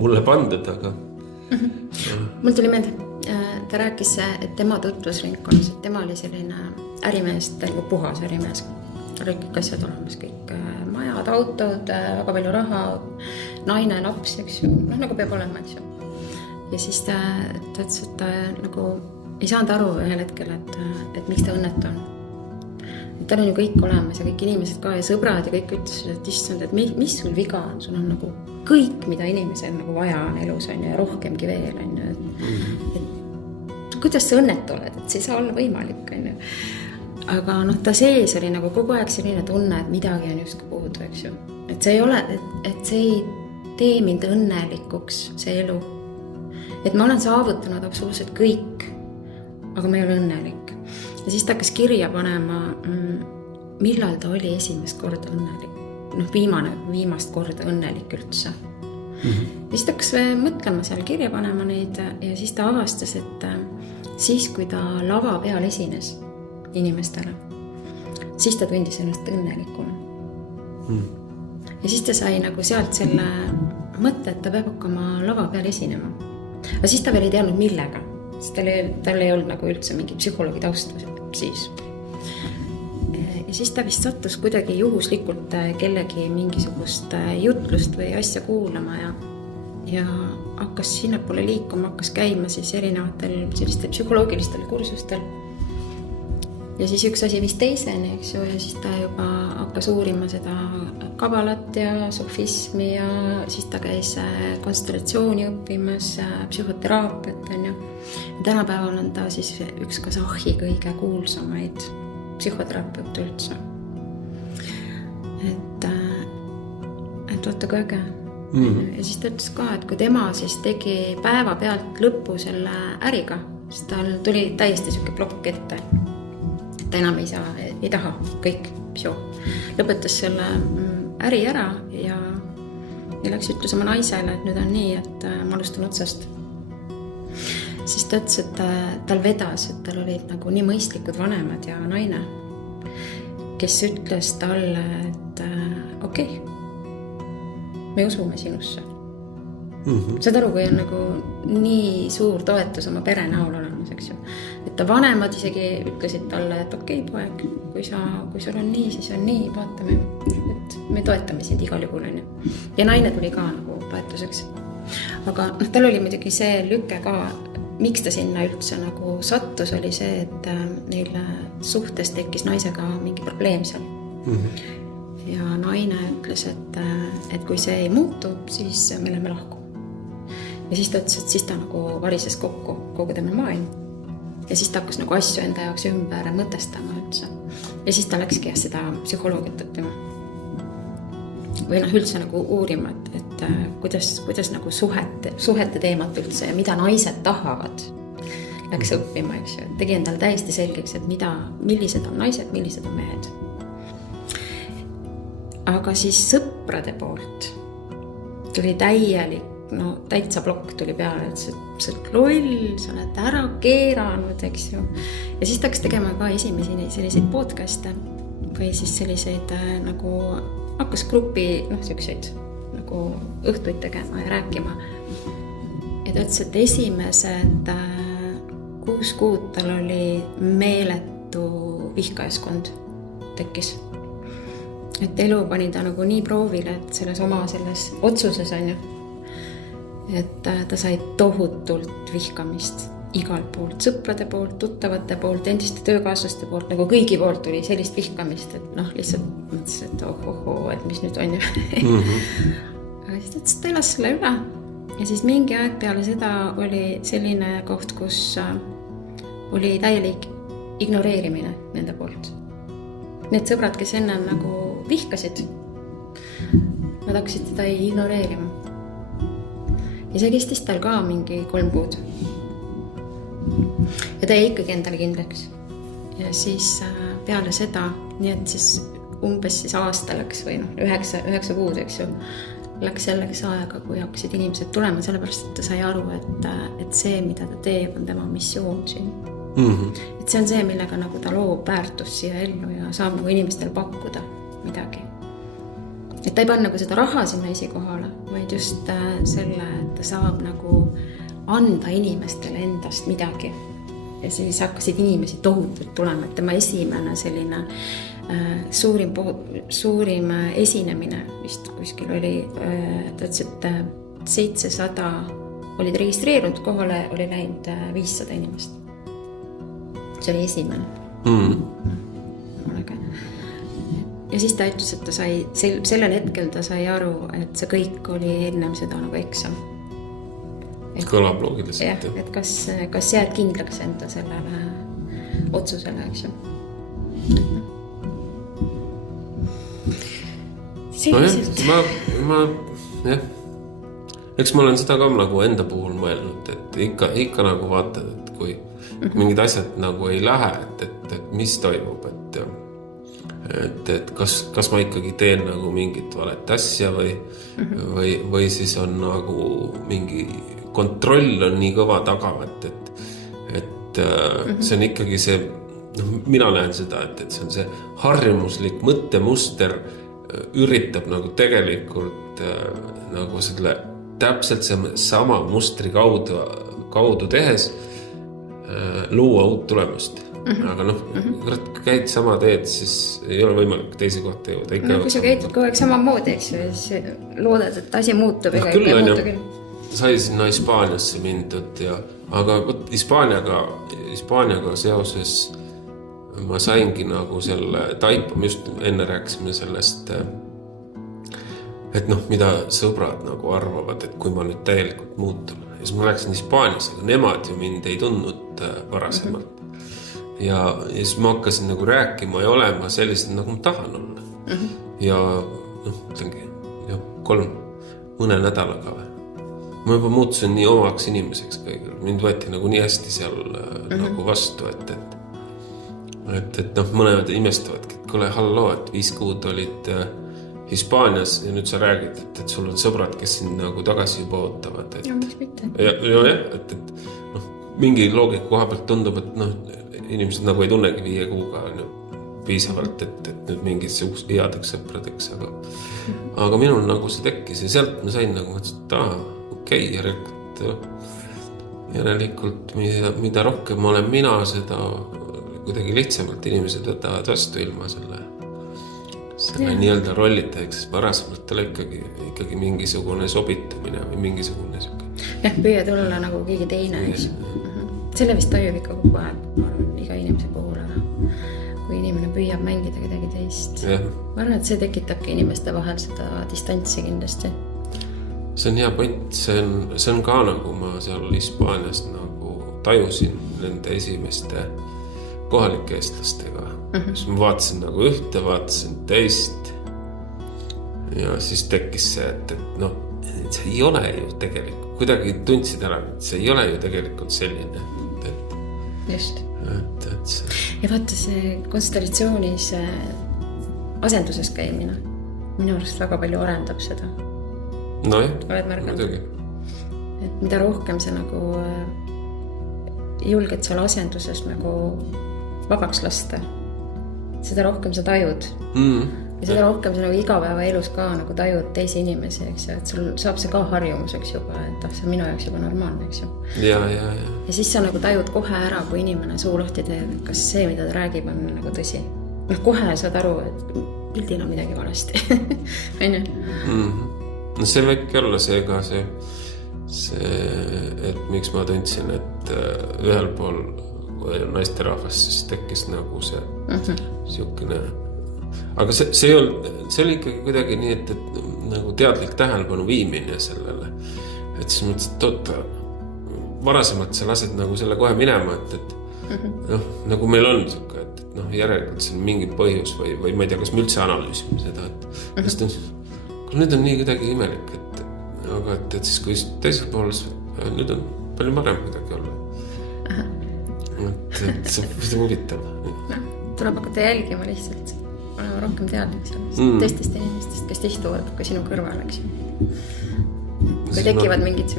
mulle pandud, aga Mul tuli meelde, ta rääkis, et tema tutvusringkonnas, et tema oli selline ärimees, nagu puhas ärimees. Tal oli kõik asjad olemas, kõik majad, autod, väga palju raha, naine, laps, eks ju, nagu peab olema, eks ju. Ja siis ta ütles, et ta nagu ei saanud aru ühel hetkel, et miks ta õnnetu on. Tal on ju kõik olemas ja kõik inimesed ka ja sõbrad ja kõik ütlesid, et issand, et mis sul viga on, sul on nagu kõik, mida inimesel nagu vaja on elus on ja rohkemgi veel on ju, et kuidas sa õnnetu oled, et see ei saa olla võimalik on ju. Aga ta sees oli nagu kogu aeg selline tunne, et midagi on justkui puudu, eks ju. Et see ei ole, et see ei tee mind õnnelikuks, see elu. Et ma olen saavutanud absoluutselt kõik, aga ma ei ole õnnelik. Ja siis ta hakkas kirja panema, millal ta oli esimest korda õnnelik. Viimast korda õnnelik üldse. Ja siis ta hakkas mõtlema seal kirja panema neid ja siis ta avastas, et siis kui ta lava peal esines inimestele, siis ta tundis ennast õnnelikuna. Ja siis ta sai nagu sealt selle mõtte, et ta peab hakkama lava peal esinema. Aga siis ta veel ei teadnud millega. Tal ei olnud nagu üldse mingi psühholoogi tausta siis. Ja siis ta vist sattus kuidagi juhuslikult kellegi mingisugust jutlust või asja kuulama ja hakkas sinnapoole liikuma, hakkas käima siis erinevatel sellistel psühholoogilistel kursustel. Ja siis üks asi vist teiseni, eks ju, ja siis ta juba hakkas uurima seda kabalat ja sofismi ja siis ta käis konstellatsiooni õppimas, psühhoteraapiat on ju. Ja tänapäeval on ta siis üks Kasahhi kõige kuulsamaid psühhoteraapiote üldse. Et vaata kui äge. Ja siis ta ütles ka, et kui tema siis tegi päeva pealt lõppu selle äriga, siis tal tuli täiesti siuke plokk ette. Ta enam ei taha kõik, lõpetas selle äri ära ja läks ütles oma naisele, et nüüd on nii, et ma alustan otsast. Siis ta ütles, et tal vedas, et tal olid nagu nii mõistlikud vanemad ja naine, kes ütles talle, et okei, me usume sinusse. Saad aru, kui on nagu nii suur toetus oma pere näol olemas, eks ju. Et ta vanemad isegi ütlesid talle, et okei, poeg, kui sul on nii, siis on nii, vaatame, et me toetame sind igal juhul. Ja naine tuli ka nagu toetuseks. Aga tal oli muidugi see lüke ka, miks ta sinna üldse nagu sattus, oli see, et neil suhtes tekkis naisega mingi probleem seal. Ja naine ütles, et kui see ei muutu, siis me läheme lahku. Ja siis ta ütles, et siis ta nagu varises kokku kogu tema maailm. Ja siis ta hakkas nagu asju enda jaoks ümber mõtestama üldse. Ja siis ta läkski seda psühholoogiat õppima. Või üldse nagu uurima, et kuidas nagu suhete teemat üldse ja mida naised tahavad. Läks õppima, eks ju. Tegi endale täiesti selgeks, et millised on naised, millised on mehed. Aga siis sõprade poolt tuli täitsa plokk tuli peale, et sa oled loll, sa oled ära keeranud, eks ju. Ja siis ta hakkas tegema ka esimesi selliseid podcast'e või siis selliseid nagu hakkas grupi, selliseid nagu õhtuid tegema ja rääkima. Ja ta ütles, et esimesed 6 kuud tal oli meeletu vihkajaskond tekkis. Et elu pani ta nagu nii proovile, et selles otsuses on ju. Et ta sai tohutult vihkamist igalt poolt, sõprade poolt, tuttavate poolt, endiste töökaaslaste poolt, nagu kõigi poolt tuli sellist vihkamist, et lihtsalt mõtles, et et mis nüüd on ju. Aga siis ta ütles, et ta elas selle üle ja siis mingi aeg peale seda oli selline koht, kus oli täielik ignoreerimine nende poolt. Need sõbrad, kes ennem nagu vihkasid, nad hakkasid teda ignoreerima. Ja see kestis tal ka mingi 3 kuud. Ja ta jäi ikkagi endale kindlaks. Ja siis peale seda, nii et siis umbes siis aasta läks või 9 kuud, eks ju, läks selleks aega, kui hakkasid inimesed tulema, sellepärast, et ta sai aru, et see, mida ta teeb, on tema missioon siin. Et see on see, millega nagu ta loob väärtust siia ellu ja saab nagu inimestele pakkuda midagi. et ta ei panna nagu seda raha sinna esikohale, vaid just selle, et ta saab nagu anda inimestele endast midagi. Ja siis hakkasid inimesi tohutult tulema, et tema esimene selline suurim esinemine vist kuskil oli, ta ütles, et 700 olid registreerunud, kohale oli läinud 500 inimest. See oli esimene. Ja siis ta ütles, et ta sai, sellel hetkel ta sai aru, et see kõik oli ennem seda nagu eksam. Kõlab loogiliselt. Et kas jääd kindlaks enda sellele otsusele, eks ju. Eks ma olen seda ka nagu enda puhul mõelnud, et ikka nagu vaatad, et kui mingid asjad nagu ei lähe, et mis toimub, et kas ma ikkagi teen nagu mingit valet asja või siis on nagu mingi kontroll on nii kõva taga, et see on ikkagi see, mina näen seda, et see on see harjumuslik mõttemuster üritab nagu tegelikult nagu selle täpselt sama mustri kaudu tehes luua uut tulemust. Aga kui käid sama teed, siis ei ole võimalik teise kohta jõuda. Kui sa käid kogu aeg samamoodi, eks ju, siis loodad, et asi muutub ega ei muutu küll. Sai sinna Hispaaniasse mindud, aga Hispaaniaga seoses ma saingi nagu selle taipama, just enne rääkisime sellest, et mida sõbrad nagu arvavad, et kui ma nüüd täielikult muutun. Ja siis ma läksin Hispaaniasse, aga nemad ju mind ei tundnud varasemalt. Ja siis ma hakkasin nagu rääkima ja olema sellised, nagu ma tahan olla. Ja mõtlengi, 3 mõne nädalaga või. Ma juba muutusin nii omaks inimeseks kõigil. Mind võeti nagu nii hästi seal nagu vastu, et mõned imestavadki, et kuule, halloo, et 5 kuud olid Hispaanias ja nüüd sa räägid, et sul on sõbrad, kes sind nagu tagasi juba ootavad. Ja mis mitte. Et mingi loogika koha pealt tundub, et inimesed nagu ei tunnegi 5 kuuga piisavalt, et nüüd mingid headeks sõpradeks, aga minul nagu see tekkis ja sealt ma sain nagu mõtlesin, et järelikult mida rohkem ma olen mina, seda kuidagi lihtsamalt inimesed võtavad vastu ilma selle nii-öelda rollita, eks varasemalt oli ikkagi mingisugune sobitumine või mingisugune jah, püüad olla nagu keegi teine, eks. Selle vist tajub ikka kogu aeg iga inimese puhul ära, kui inimene püüab mängida kedagi teist. Ma arvan, et see tekitabki inimeste vahel seda distantsi kindlasti. See on hea point, see on ka nagu ma seal Hispaanias nagu tajusin nende esimeste kohalike eestlastega. Siis ma vaatasin nagu ühte, vaatasin teist ja siis tekkis see, et see ei ole ju tegelikult, kuidagi tundsid ära, et see ei ole ju tegelikult selline. Just. Ja vaata see konstellatsioonis asenduses käimine minu arust väga palju arendab seda. Nojah, muidugi. Et mida rohkem sa nagu julged seal asenduses nagu vabaks lasta, seda rohkem sa tajud. Ja seda rohkem sa nagu igapäevaelus ka nagu tajud teisi inimesi, eks ju, et sul saab see ka harjumuseks juba, et see on minu jaoks juba normaalne, eks ju. Ja siis sa nagu tajud kohe ära, kui inimene suu lahti teeb, et kas see, mida ta räägib, on nagu tõsi. Kohe saad aru, et pildil on midagi valesti. No see võibki olla seega see, et miks ma tundsin, et ühel pool naisterahvas siis tekkis nagu see siukene, aga see oli ikkagi kuidagi nii, et nagu teadlik tähelepanu viimine sellele, et siis mõtlesin, et oota, varasemalt sa lased nagu selle kohe minema, et nagu meil on siuke, et järelikult see on mingi põhjus või ma ei tea, kas me üldse analüüsime seda, et nüüd on nii kuidagi imelik, aga et siis kui teisel pool, nüüd on palju parem kuidagi olla. Et see on huvitav. Tuleb hakata jälgima lihtsalt, olema rohkem teadlik sellest teistest inimestest, kes istuvad ka sinu kõrval, eks. Kui tekivad mingid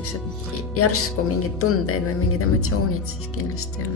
järsku mingid tundeid või mingid emotsioonid, siis kindlasti on.